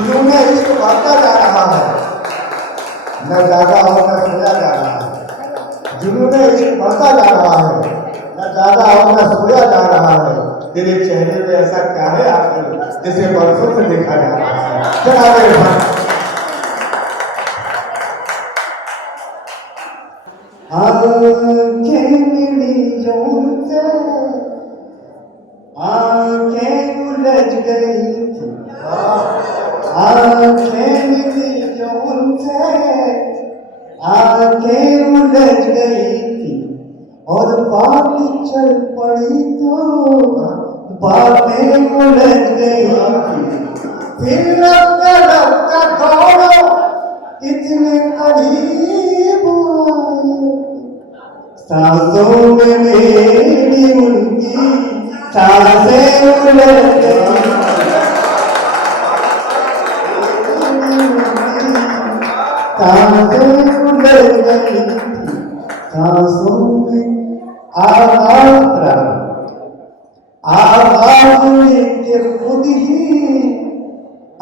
जुनून इश्क बढ़ता जा रहा है, न जागा हो न सोया जा रहा है। जुनून इश्क बढ़ता जा रहा है, न जागा हो न सोया जा रहा है। तेरे चेहरे पे ऐसा क्या है आखिर जिसे बरसों से देखा जा रहा है। जनाब इरफान। आंखें मिली जो उनसे, आंखें उलझ गई थी, आंखें मिली जो उनसे, आंखें उलझ गई थी, और बात चल पड़ी तो बातें उलझ गई थी। फिर रफ्ता रफ्ता दौड़ो इतने करीब आए, सांसों में मेरी उनकी सांसें उलझ गई, सांसें उलझ गई, सांसों में आवाज लेके खुद ही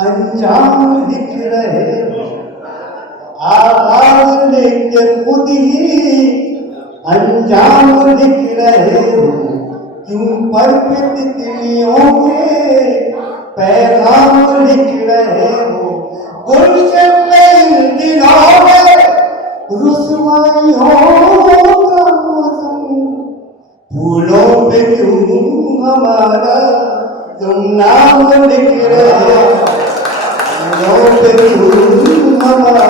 अंजाम लिख रहे हो, आवाज लेके खुद ही अंजाम लिख रहे हो। क्यों पर तितलियों के पैगाम लिख रहे हो। गुलशन में इन दिनों में रुसवाइयों का मौसम, फूलों पे क्यों हमारा तुम नाम लिख रहे हो। फूलों पे क्यों हमारा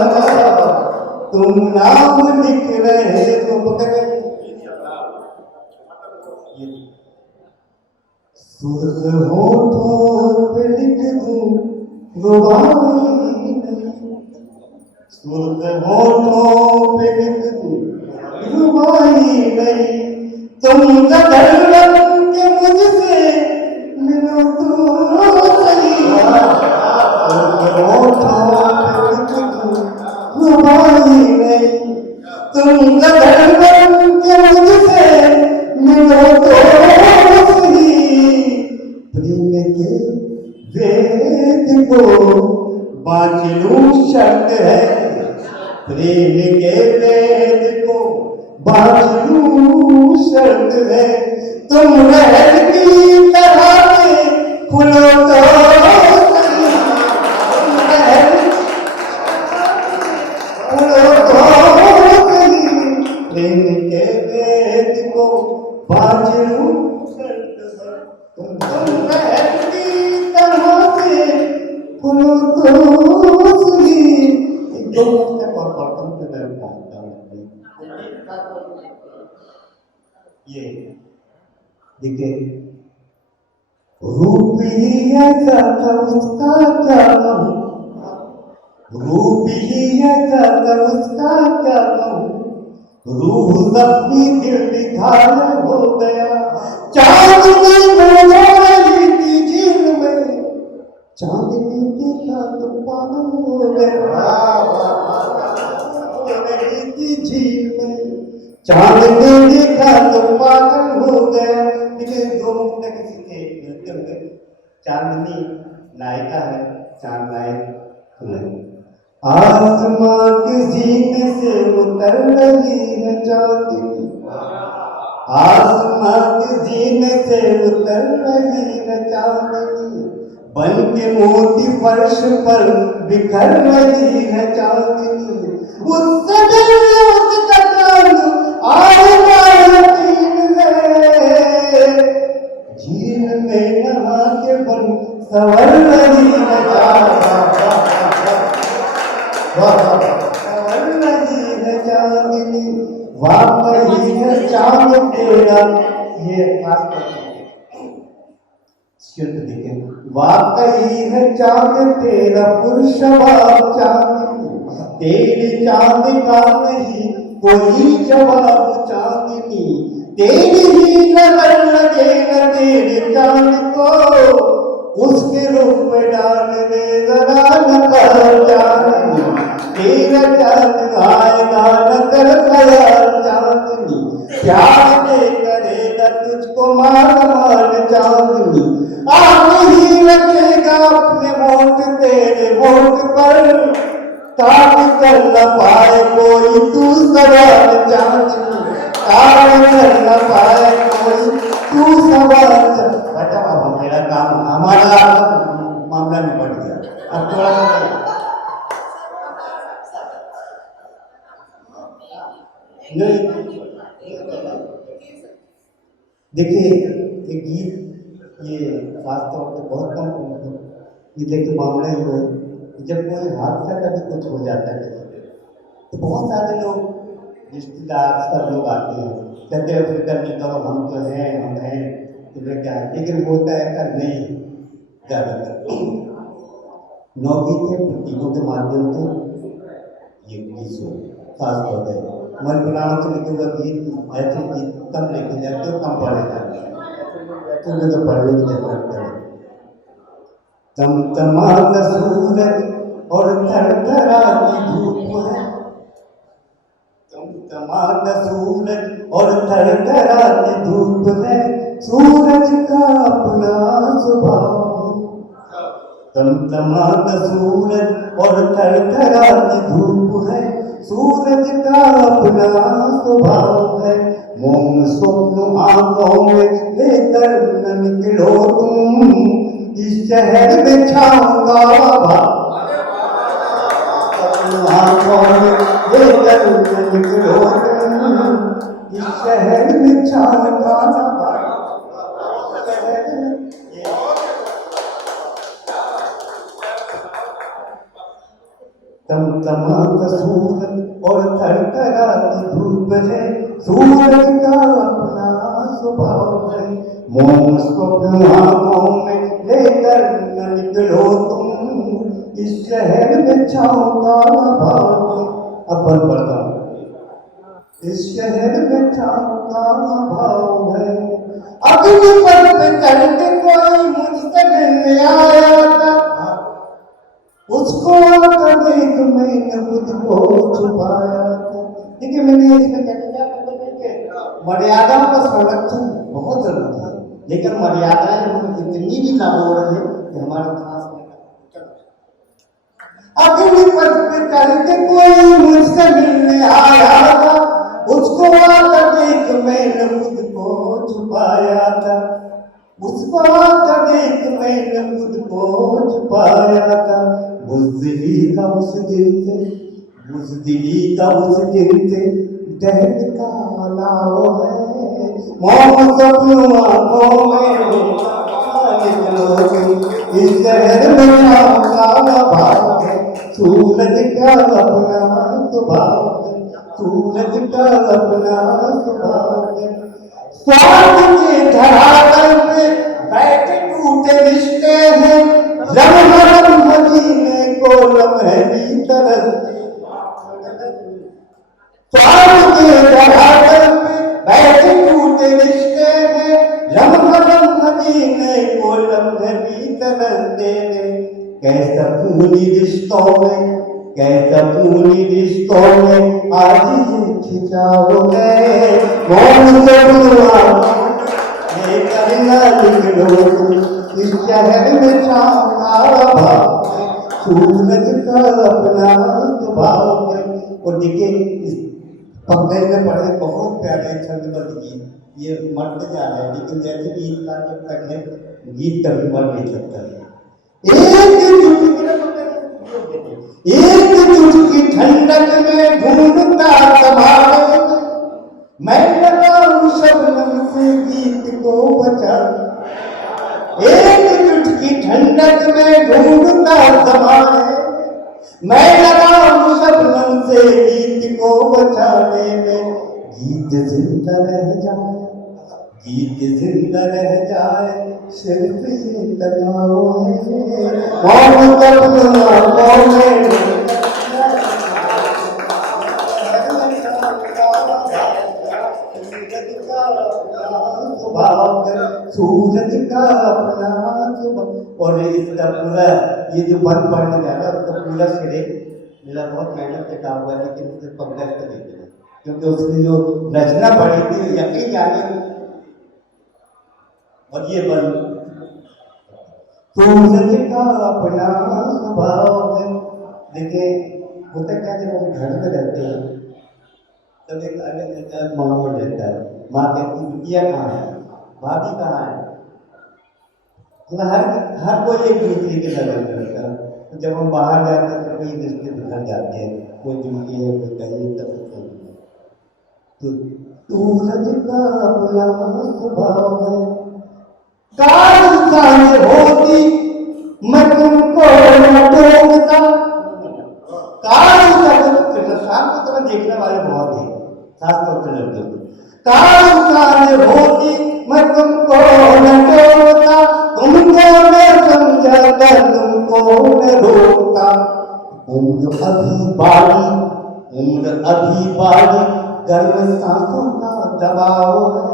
तुम नाम लिख रहे हो। सुर्ख होठों पे लिख दूं रुबाई नहीं, सुर्ख होठों पे लिख दूं रुबाई नहीं। तुम गदर बन के मुझसे मिलो तो सही, सुर्ख होठों पे लिख दूं रुबाई नहीं। तुम गदर बन के मुझसे मिलो तो सही। प्रेम के वेद को बांच लूं शर्त है, प्रेम के वेद को बांच लूं शर्त है। तुम रहर की तरह से फूलो तो सही, तुम रहर फूलो तो सही। प्रेम के वेद को बांच लूं शर्त है, तुम रहर की तरह से फूलो तो सही। एक दो हफ्ते और पढ़ता हूँ फिर मैं पहुंचता हूँ। ये देखिए, रूप ही ऐसा था उसका क्या कहूँ, रूप ही ऐसा था उसका क्या कहूँ। रूह जख्मी दिल घायल हो गया, चांदनी डूब रही थी झील में, चांदनी देखा तो पागल हो गया, रही थी झील में, चांदनी देखा तो पागल हो गया। लेकिन दो मुक्त किसी के मिलते हुए, चांदनी नायिका है, चांद नायक नहीं। आसमां के जीने से उतर रही है चांदनी, आसमां के जीने से उतर रही है चांदनी, बन के मोती फर्श पर बिखर रही है चांदनी। उससे मिलने उसका चांद आएगा यकीन है, झील में नहा के बन संवर रही है चांदनी, संवर रही है चांदनी। वाकई है चांद तेरा, ये खास देखें, वाकई है चांद तेरा पुरशबाब चांदनी, तेरे चांद का नहीं कोई जवाब चांदनी। तेरी ही नजर लगे न तेरे चांद को, उसके रूप में डाल दे जरा नजर चांदनी। तेरा चांद आएगा न कर ख्याल चांदनी, प्यार दे करेगा तुझको मान मान चांदनी। आप ही रखेगा अपने वोट तेरे काट कर न पाए कोई दूसरा चांदनी, काट कर न पाए कोई दूसरा। बेटा अब मेरा काम, हमारा मामला निपट गया, अब थोड़ा नहीं। देखिए ये गीत, ये खासतौर पे बहुत कम गीत के मामले में जब कोई हादसा कभी कुछ हो जाता है तो बहुत सारे लोग रिश्तेदार सब लोग आते हैं, कहते हैं फिक्र नहीं करो, हम तो हैं, हम हैं, तुम्हें क्या है। लेकिन होता है ऐसा नहीं ज़्यादातर। नौकरी के प्रतीकों के माध्यम से ये गीत हो, खासतौर पर मन पुराणों से लिखे हुए गीत ऐसे गीत कम लिखे जाते हैं, कम पढ़े जाते हैं, तुम्हें तो पढ़ने की जरूरत है। तमतमाता सूरज और थरथराती धूप है, तमतमाता सूरज और थरथराती धूप है, सूरज का अपना स्वभाव। तमतमाता सूरज और थरथराती धूप है, सूरज का अपना स्वभाव है। मोम स्वप्न आंखों में लेकर न निकलो तुम, इस शहर में छाऊंगा भाव। आंखों में लेकर न निकलो तुम, इस शहर में छाऊंगा भाव। तमतमाता सूरज और थरथराती धूप है, सूरज का अपना स्वभाव है। मोम स्वप्न आंखों में लेकर न निकलो तुम, इस शहर में छाओ का भाव है। अपन पढ़ता हूँ, इस शहर में छाओ का भाव है। अग्नि पथ पे चढ़ के कोई मुझसे मिलने आया था, उसको आकर देख मैंने खुद को छुपाया था। देखिए मैंने इसमें क्या मर्यादाओं का संरक्षण बहुत जरूरी है, लेकिन मर्यादाएं हम इतनी भी ना बोल रहे कि हमारा खास नहीं। अग्नि पथ पे चढ़ के कोई मुझसे मिलने आया था, उसको आकर देख मैंने खुद को छुपाया था, उसको आकर देख मैंने खुद को छुपाया था। बुज़दिली का उस दिन से, बुज़दिली का उस दिन से दहकता नाव है। मोम सपनों आंखों में इस शहर में छाऊंगा भाव है, सूरज का अपना स्वभाव है, सूरज का अपना स्वभाव है। स्वार्थ के धरातल पे बैठे टूटे रिश्ते हैं, रमहरम मदीने को लम्हे भी तरसते। स्वार्थ के धरातल पे बैठे टूटे रिश्ते हैं, रमहरम मदीने को लम्हे भी तरसते हैं। कैसा खूनी रिश्तों में, कैसा खूनी रिश्तों में आज ये खिंचाव है। कौन से लेकर न निकलो इस शहर में छाऊंगा भाव है, सूरज का अपना स्वभाव है। और देखिए इस पंक्ति में पढ़े बहुत प्यारे छंदबद्ध गीत, ये मरते जा रहे हैं, लेकिन जैसे गीत का जब तक है गीत कभी मर नहीं सकता है। एक चुटकी ठंडक में ढूंढता संभाले, मैं लगाऊं शबनम से गीत को बचा। एक चुटकी ठंडक में ढूंढता संभाले, मैं लगाऊं शबनम से गीत को बचाने में। गीत जिंदा रह जाए, गीत जिंदा रह जाए, सिर्फ ये तनाव है। कौन कपना कौन सूरज का अपना स्वभाव। और इसका पूरा ये जो बंद पढ़ने जा रहा है उसका पूरा सिरे मेरा बहुत मेहनत से काम हुआ, लेकिन उसे पंकज कर देते हैं क्योंकि उसकी जो रचना पड़ी थी यकीन जाने। और ये बंद सूरज का अपना स्वभाव है। देखिए होता क्या जब हम घर में रहते हैं तब एक अलग माहौल रहता है। माँ कहती बिटिया कहाँ है, भाभी कहाँ है, मतलब हर कोई एक दूसरे के नजर करता है। तो जब हम बाहर जाते हैं तो कोई रिश्ते बिखर जाते हैं, कोई जुड़ती है कोई कहीं तब तो सूरज का अपना स्वभाव है, काल सामने होती मैं तुमको न टोकता। काल शाम को तरह देखने वाले बहुत हैं, खासतौर से लड़के को। काल सामने होती मैं तुमको न टोकता, तुमको न समझाता तुमको न रोकता। उम्र अभी बारी गर्म सांसों का दबाव है,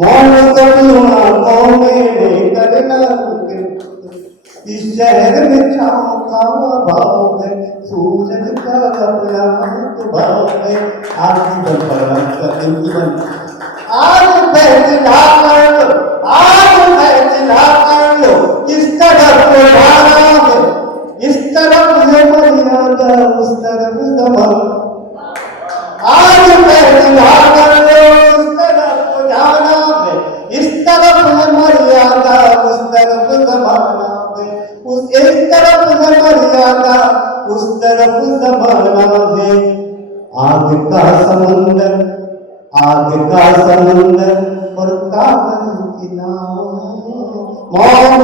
मौन सपनों में करना इस शहर में छाँव का भाव है, सूरज का अपना भाव है। आरती बन आज फैसला कर लो, आज फैसला कर लो, किस तरफ को जाना है, इस तरफ है मर्यादा उस तरफ ज़माना। आज फैसला कर लो, इस तरफ को जाना है, इस तरफ है मर्यादा उस तरफ ज़माना है, उस इस तरफ है मर्यादा उस तरफ ज़माना है। आग का समुंदर और कागज की नाव है, मौन